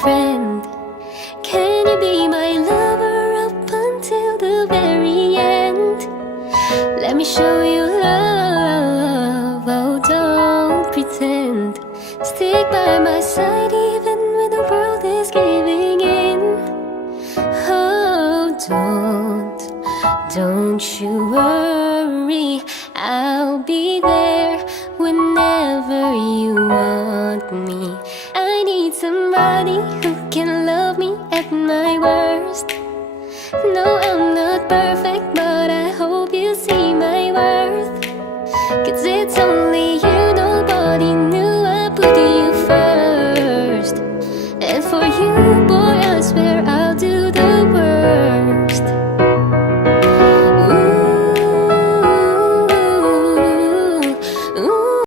friend? Can you be my lover up until the very end? Let me show you love, oh don't pretend. Stick by my side even when the world is giving in. Oh don't you worry, I'll be there whenever you want me. I need somebody who can love me at my worst. No, I'm not perfect,